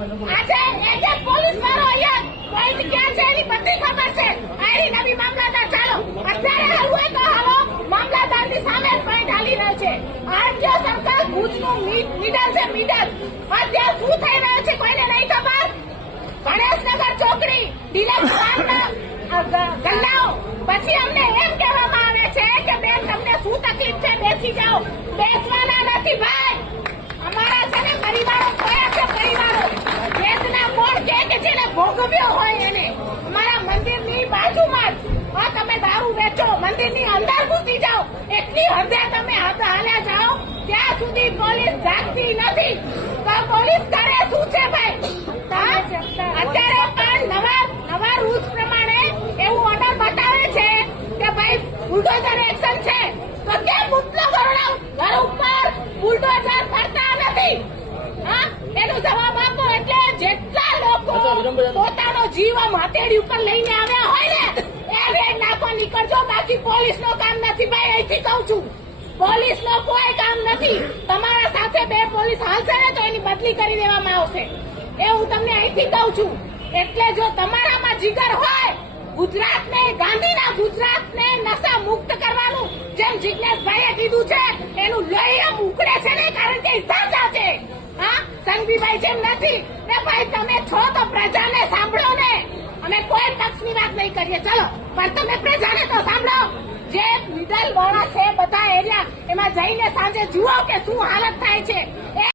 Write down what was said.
આજે એક પોલીસ વાળો અહીંયા કોઈ ક્યાં છે એની બધી ખબર છે. આરી નવી મામલાદાર ચાલો અત્યારે હાલવું હોય તો હાલો. મામલાદારની સામે પોઈન્ટ હાલી રહ્યો છે. આરટીઓ સરકાર ભુજનું મિડલ છે મિડલ. અત્યારે શું થઈ રહ્યું છે કોઈને નહીં ખબર. ગણેશનગર ચોકડી ડિલેક્સ ગલ્લાઓ પછી અમને એમ કહેવામાં આવે છે કે બેન તમને શું તકલીફ છે બેસી જાઓ. બેસવાના નથી ભાઈ. અમારા છે ને પરિવારો કયા છે પરિવારો વેદના કોણ કે જેને ભોગવ્યો હોય એને. અમારા મંદિરની બાજુમાં જ તમે દારૂ વેચો મંદિરની અંદર ઘૂસી જાઓ એટલી હદે તમે હાલ્યા જાઓ ત્યાં સુધી પોલીસ જાગતી નથી. તો પોલીસ કરે શું છે ભાઈ. અત્યારે પણ નવા રૂલ્સ પ્રમાણે એવું ઓર્ડર બતાવે છે કે ભાઈ બુલડોઝર એક્શન છે તો કેમ મુતલો ઘર ઉપર બુલડોઝર ફરતા નથી. હા એનો જવાબ આપો. એટલે જેટલા લોકો પોતાનો જીવ હથેળી ઉપર લઈને આવ્યા હોય ને એ રેડ નાખો નીકળજો. બાકી પોલીસ નો કામ નથી ભાઈ. અહીંથી કઉ છું પોલીસ નો કોઈ કામ નથી. તમારા સાથે બે પોલીસ હાલશે ને તો એની બદલી કરી દેવામાં આવશે એ હું તમને અહીંથી કઉ છું. એટલે જો તમારામાં જીગર હોય ગુજરાતને ગાંધીના ગુજરાતને નશા મુક્ત કરવાનું જેમ જિજ્ઞેશભાઈએ કીધું છે એનું લોહી એમ ઉકળે છે ને કારણ કે સાચા છે. હા સંઘવીભાઈ જેમ નથી ને ભાઈ તમે છો તો પ્રજાને સાંભળો ને. અમે કોઈ પક્ષની વાત નહીં કરીએ ચલો પણ તમે પ્રજાને તો સાંભળો. જે મિડલ વાળા છે બધા એરિયા એમાં જઈને સાંજે જુઓ કે શું હાલત થાય છે.